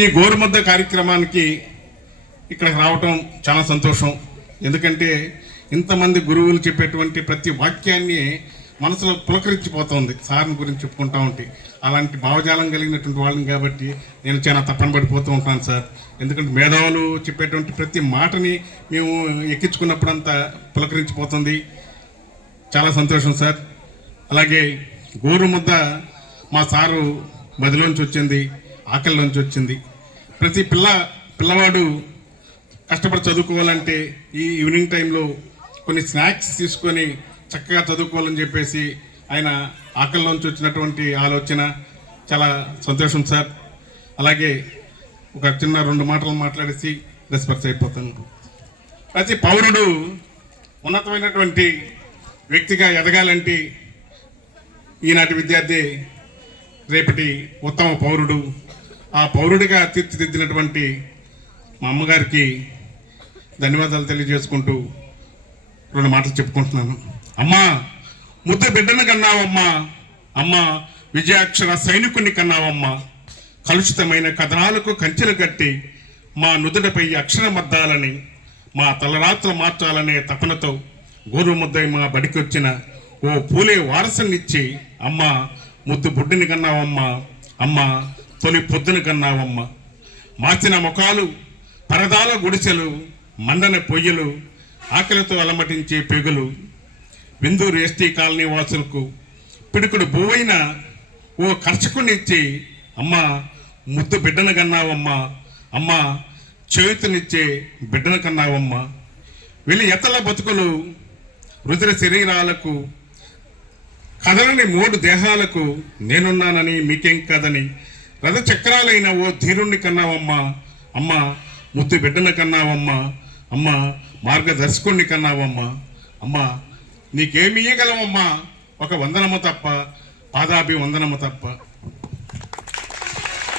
ఈ గోరుముద్ద కార్యక్రమానికి ఇక్కడికి రావటం చాలా సంతోషం. ఎందుకంటే ఇంతమంది గురువులు చెప్పేటువంటి ప్రతి వాక్యాన్ని మనసులో పులకరించిపోతుంది సార్ని గురించి చెప్పుకుంటా ఉంటే. అలాంటి భావజాలం కలిగినటువంటి వాళ్ళని కాబట్టి నేను చాలా తప్పన పడిపోతూ ఉంటాను సార్. ఎందుకంటే మేధావులు చెప్పేటువంటి ప్రతి మాటని మేము ఎక్కించుకున్నప్పుడంతా పులకరించిపోతుంది. చాలా సంతోషం సార్. అలాగే గోరుముద్ద మా సారు మదిలోంచి వచ్చింది, ఆకలిలోంచి వచ్చింది. ప్రతి పిల్లవాడు కష్టపడి చదువుకోవాలంటే ఈ ఈవినింగ్ టైంలో కొన్ని స్నాక్స్ తీసుకొని చక్కగా చదువుకోవాలని చెప్పేసి ఆయన ఆకలిలోంచి వచ్చినటువంటి ఆలోచన చాలా సంతోషం సార్. అలాగే ఒక చిన్న 2 మాటలు మాట్లాడేసి రెస్పెక్ట్ అయిపోతాను. ప్రతి పౌరుడు ఉన్నతమైనటువంటి వ్యక్తిగా ఎదగాలంటే ఈనాటి విద్యార్థి రేపటి ఉత్తమ పౌరుడు. ఆ పౌరుడిగా తీర్చిదిద్దినటువంటి మా అమ్మగారికి ధన్యవాదాలు తెలియజేసుకుంటూ 2 మాటలు చెప్పుకుంటున్నాను. అమ్మా, ముద్ద బిడ్డను కన్నావమ్మా. అమ్మ, విజయాక్షర సైనికుని కన్నావమ్మా. కలుషితమైన కథనాలకు కంచెలు కట్టి మా నుదుటిపై అక్షరమద్దాలని, మా తలరాత్రులు మార్చాలనే తపనతో గోరుముద్దై మా బడికి వచ్చిన ఓ పూలే వారసునిచ్చి అమ్మ, ముద్దు బుడ్డిని కన్నావమ్మా. అమ్మ, తొలి పొద్దుని కన్నావమ్మ. మార్చిన ముఖాలు, పరదాల గుడిసెలు, మండన పొయ్యలు, ఆకలితో అలమటించే పెగులు, విందూరు ఎస్టీ కాలనీ వాసులకు పిడుకుడు భూవైన ఓ కర్షకుని ఇచ్చి అమ్మ, ముద్దు బిడ్డను కన్నావమ్మ. అమ్మ, చేతునిచ్చే బిడ్డను కన్నావమ్మ. వెళ్ళి ఎత్తల బతుకులు, రుద్ర శరీరాలకు, కదలని 3 దేహాలకు నేనున్నానని మీకేం కదని రథ చక్రాలైన ఓ ధీరుణ్ణి కన్నావమ్మ. అమ్మ, ముద్దు బిడ్డను కన్నావమ్మ. అమ్మ, మార్గదర్శకుణ్ణి కన్నావమ్మ. అమ్మ, నీకేమి ఇయ్యగలవమ్మా? ఒక వందనము తప్ప, పాదాభి వందనము తప్ప.